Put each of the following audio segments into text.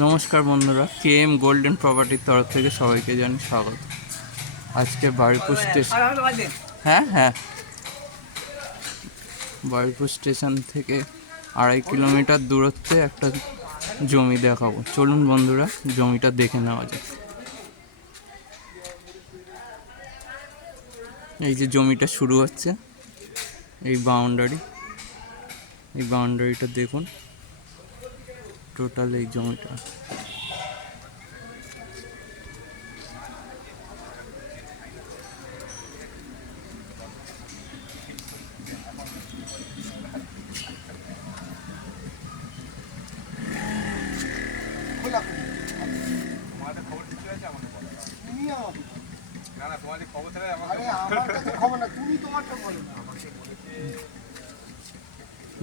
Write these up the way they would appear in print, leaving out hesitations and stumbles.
নমস্কার বন্ধুরা, KM golden প্রপার্টির তরফ থেকে সবাইকে জানি স্বাগত। আজকে বারুইপুর স্টেশন হ্যাঁ বারুইপুর স্টেশন থেকে 2.5 কিলোমিটার দূরত্বে একটা জমি দেখাবো। চলুন বন্ধুরা, জমিটা দেখে নেওয়া যাক। এই যে জমিটা শুরু হচ্ছে, এই বাউন্ডারিটা দেখুন। টোটাল এই জমিটা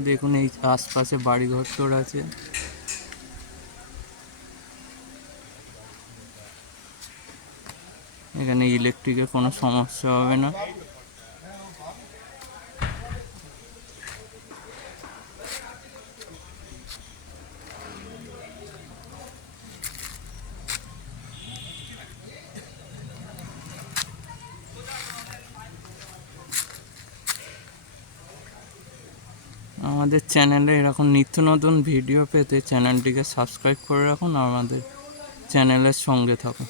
দেখুন। এই আশপাশে বাড়িঘর তোর আছে। এখানে ইলেকট্রিকের কোনো সমস্যা হবে না। আমাদের চ্যানেলে এরকম নিত্য নতুন ভিডিও পেতে চ্যানেলটিকে সাবস্ক্রাইব করে রাখুন, আমাদের চ্যানেলের সঙ্গে থাকুন।